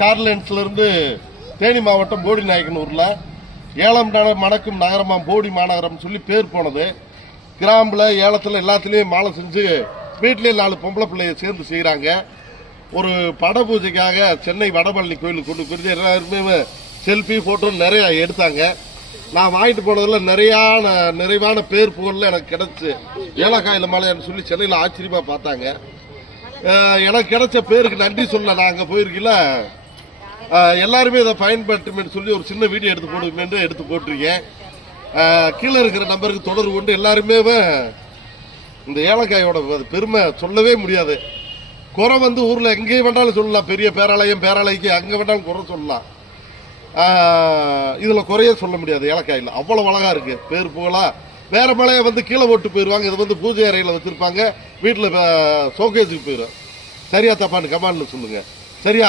கார்லன்ஸ்ல இருந்து தேனி மாவட்டம் போடி நாயக்கனூர்ல 7 மணக்கும் நகரமாம் போடி மாநகரம் சொல்லி பேர் போனது. கிராமில் ஏலத்தில் எல்லாத்துலேயும் மாலை செஞ்சு வீட்டிலேயே 4 பொம்பளை பிள்ளைய சேர்ந்து செய்கிறாங்க. ஒரு பட பூஜைக்காக சென்னை வடபழனி கோயிலுக்கு கொண்டு போய் எல்லாருமே செல்ஃபி ஃபோட்டோ நிறையா எடுத்தாங்க. நான் வாங்கிட்டு போனதில் நிறைவான பேர் புகழில் எனக்கு கிடச்சி ஏலக்காயில் மாலைன்னு சொல்லி சென்னையில் ஆச்சரியமாக பார்த்தாங்க. எனக்கு கிடைச்ச பேருக்கு நன்றி சொல்ல நான் அங்கே போயிருக்கல. எல்லாருமே இதை பயன்படுத்துமே சொல்லி ஒரு சின்ன வீடியோ எடுத்து போடுவேன் எடுத்து போட்டிருக்கேன். கீழே இருக்கிற நம்பருக்கு தொடர்பு கொண்டு எல்லாருமே இந்த ஏலக்காயோட பெருமை சொல்லவே முடியாது. குறை ஊரில் எங்கேயும் வேண்டாலும் சொல்லலாம். பெரிய பேராலயக்கு அங்கே வேண்டாலும் குறை சொல்லலாம். இதில் குறையே சொல்ல முடியாது. ஏலக்காயில் அவ்வளோ அழகாக இருக்குது. பேர் புகழா வேறு மலையை கீழே போட்டு போயிடுவாங்க. இது பூஜை அறையில் வச்சுருப்பாங்க. வீட்டில் ஷோகேஸுக்கு போயிடும். சரியா தப்பான்னு கமாண்டில் சொல்லுங்கள். சரியா?